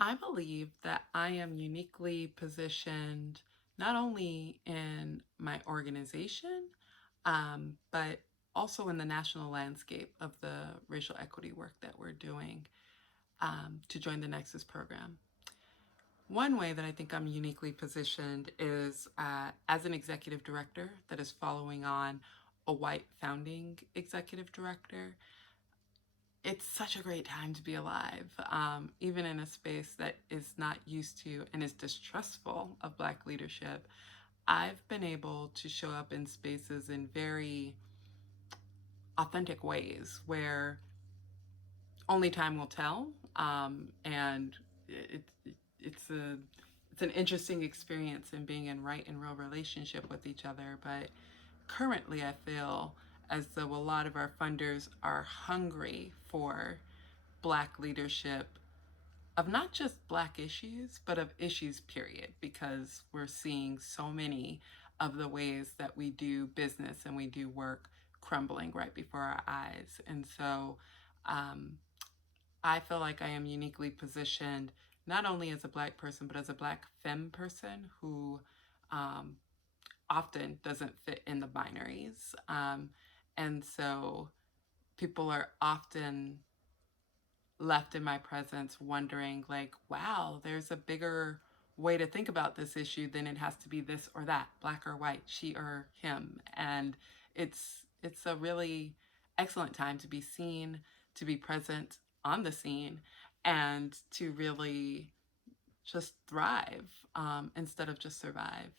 I believe that I am uniquely positioned not only in my organization, but also in the national landscape of the racial equity work that we're doing to join the Nexus program. One way that I think I'm uniquely positioned is as an executive director that is following on a white founding executive director. It's such a great time to be alive, even in a space that is not used to and is distrustful of Black leadership. I've been able to show up in spaces in very authentic ways where only time will tell, and it's a it's an interesting experience in being in right and real relationship with each other. But currently, I feel as though a lot of our funders are hungry for Black leadership of not just Black issues, but of issues, period, because we're seeing so many of the ways that we do business and we do work crumbling right before our eyes. And so um, I feel like I am uniquely positioned not only as a Black person, but as a Black femme person who um, often doesn't fit in the binaries. And so people are often left in my presence wondering, like, wow, there's a bigger way to think about this issue than it has to be this or that, Black or white, she or him. And it's a really excellent time to be seen, to be present on the scene, and to really just thrive instead of just survive.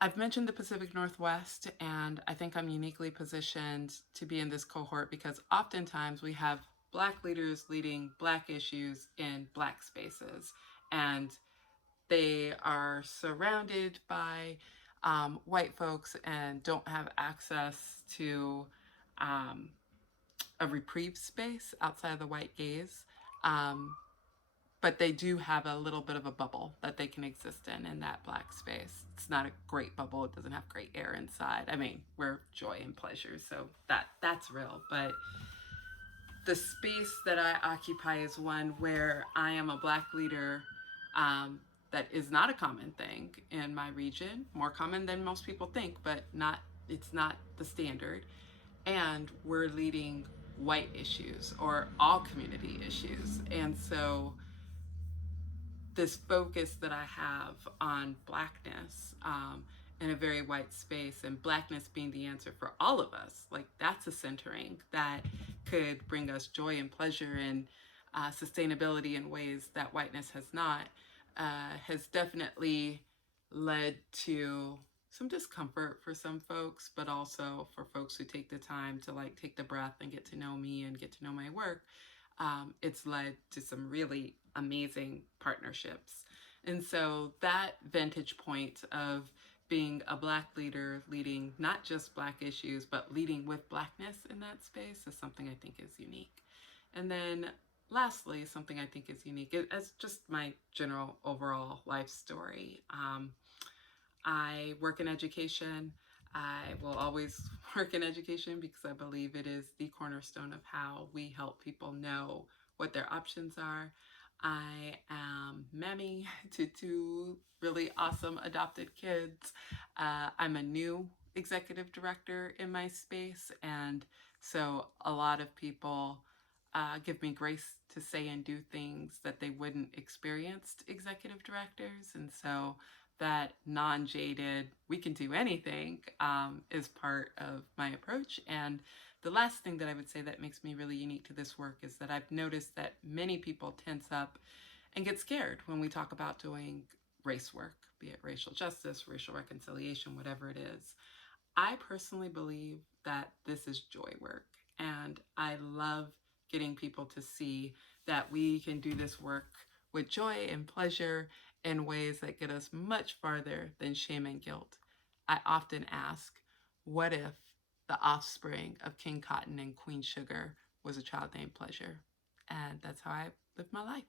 I've mentioned the Pacific Northwest, and I think I'm uniquely positioned to be in this cohort because oftentimes we have Black leaders leading Black issues in Black spaces, and they are surrounded by white folks and don't have access to um, a reprieve space outside of the white gaze. Um, but they do have a little bit of a bubble that they can exist in that Black space. It's not a great bubble. It doesn't have great air inside. I mean, we're joy and pleasure, so that's real. But the space that I occupy is one where I am a Black leader that is not a common thing in my region. More common than most people think, but not. It's not the standard. And we're leading white issues or all community issues, and so this focus that I have on Blackness in a very white space, and Blackness being the answer for all of us, like that's a centering that could bring us joy and pleasure and sustainability in ways that whiteness has not, has definitely led to some discomfort for some folks, but also for folks who take the time to like take the breath and get to know me and get to know my work. It's led to some really amazing partnerships. And so that vantage point of being a Black leader leading not just Black issues, but leading with Blackness in that space is something I think is unique. And then lastly, something I think is unique as just my general overall life story. I work in education. I will always work in education because I believe it is the cornerstone of how we help people know what their options are. I am Mammy to two really awesome adopted kids. I'm a new executive director in my space, and so a lot of people give me grace to say and do things that they wouldn't experienced executive directors. And so that non-jaded, we can do anything is part of my approach. And the last thing that I would say that makes me really unique to this work is that I've noticed that many people tense up and get scared when we talk about doing race work, be it racial justice, racial reconciliation, whatever it is. I personally believe that this is joy work, and I love getting people to see that we can do this work with joy and pleasure in ways that get us much farther than shame and guilt. I often ask, what if the offspring of King Cotton and Queen Sugar was a child named Pleasure? And that's how I live my life.